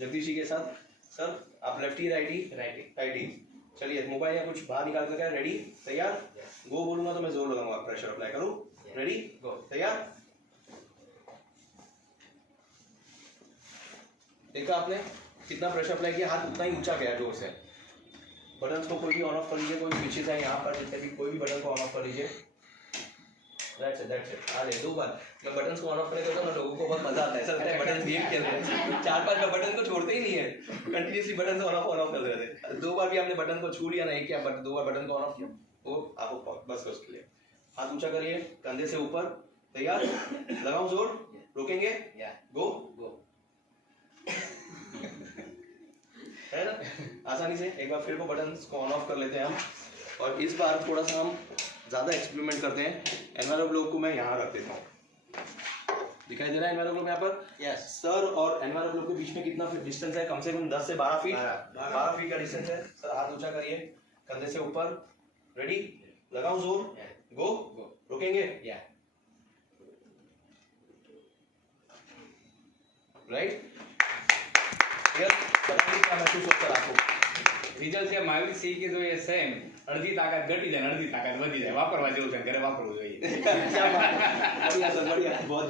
जगदीश जी के साथ। सर आप लेफ्टी राइटी। चलिए मोबाइल या कुछ बाहर निकाल कर, रेडी तैयार गो बोलूंगा तो मैं जोर लगाऊंगा, प्रेशर अप्लाई करूं, रेडी गो तैयार। देखा आपने कितना प्रेशर अप्लाई किया, हाथ उतना ही ऊंचा गया जोर से। बटन को कोई भी ऑन ऑफ कर लीजिए, कोई स्विचेस है यहाँ पर जितने भी, कोई भी बटन को ऑन ऑफ कर लीजिए। That's it. आ दो बार मैं बटन को ऑन ऑफ करने देता हूँ, लोगों को बहुत मजा आता है, सर बटन बिहेव खेल रहे हैं 4-5 बटन को छोड़ते ही नहीं है, कंटिन्यूसली बटन ऑन ऑफ कर रहे थे। 2 बार भी आपने बटन को छू लिया ना, एक क्या 2 बार बटन को ऑन ऑफ किया, वो आपको बस उसके लिए। हाथ ऊंचा करिए कंधे से ऊपर, तैयार लगाओ जोर, रोकेंगे गो है ना, आसानी से। एक बार फिर वो बटन को ऑन ऑफ कर लेते हैं हम, और इस बार थोड़ा सा हम ज़्यादा एक्सपेरिमेंट करते हैं। एनवेलप लोग को मैं यहाँ रख देता हूँ, दिखाई दे रहा है एनवेलप लोग यहाँ पर? यस। सर और एनवेलप लोग के बीच में कितना डिस्टेंस है? कम से कम 10 से 12 फीट 12 फीट का डिस्टेंस है। सर हाथ ऊंचा करिए कंधे से ऊपर, रेडी लगाओ जोर, गो रोकेंगे राइट। क्या महसूस होता है आपको? रिजल्ट છે મારી સી કે જો એ સેમ અડધી તાકાત ઘટી જાય, અડધી તાકાત વધી જાય, વાપરવા જેવું છે, ઘરે વાપરવું જોઈએ। बढ़िया सर, बढ़िया, बहुत